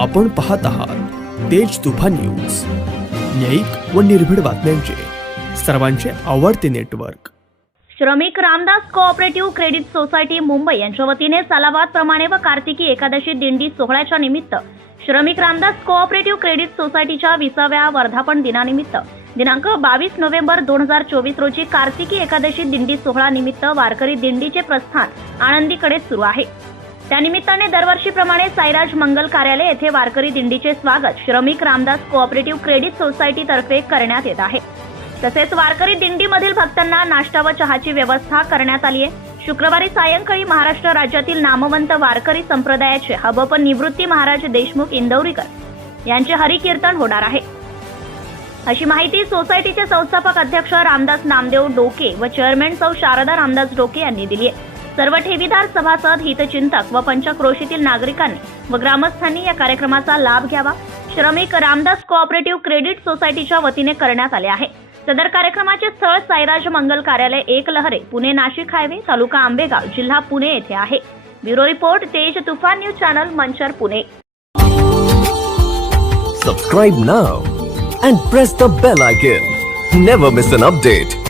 आपण पाहत आहात तेज तुफान न्यूज. न्यायिक व निर्भीड बातम्यांचे. सर्वांचे आवडते network. Shramik Ramdas cooperative credit society Mumbai यांच्या वतीने सालाबाद प्रमाणे व कार्तिकी एकादशी दिंडी सोहळ्याच्या निमित्त श्रमिक रामदास कोऑपरेटिव्ह क्रेडिट सोसायटीच्या विसाव्या वर्धापन दिनानिमित्त दिनांक बावीस नोव्हेंबर दोन हजार चोवीस रोजी कार्तिकी एकादशी दिंडी सोहळा निमित्त वारकरी दिंडीचे प्रस्थान आनंदीकडे सुरू आहे. त्यानिमित्ताने दरवर्षीप्रमाणे साईराज मंगल कार्यालय येथे वारकरी दिंडीचे स्वागत श्रमिक रामदास कोऑपरेटिव्ह क्रेडिट सोसायटीतर्फे करण्यात येत आहे. तसेच वारकरी दिंडीमधील भक्तांना नाश्ता व चहाची व्यवस्था करण्यात आली आहे. शुक्रवारी सायंकाळी महाराष्ट्र राज्यातील नामवंत वारकरी संप्रदायाचे हबप निवृत्ती महाराज देशमुख इंदौरीकर यांचे हरिकीर्तन होणार आहे. अशी माहिती सोसायटीचे संस्थापक अध्यक्ष रामदास नामदेव डोके व चेअरमॅन सौ शारदा रामदास डोके यांनी दिली आहे. सर्व ठेवीदार सभासद हितचिंतक व पंचक्रोशीतील नागरिकांनी व ग्रामस्थांनी या कार्यक्रमाचा लाभ घ्यावा. श्रमिक रामदास कोऑपरेटिव्ह क्रेडिट सोसायटीच्या वतीने करण्यात आले आहे. सदर कार्यक्रमाचे स्थळ साईराज मंगल कार्यालय एक लहरे पुणे नाशिक हायवे तालुका आंबेगाव जिल्हा पुणे येथे आहे. Bureau report Tej Tufan news channel Manchar Pune. Subscribe now and press the bell icon never miss an update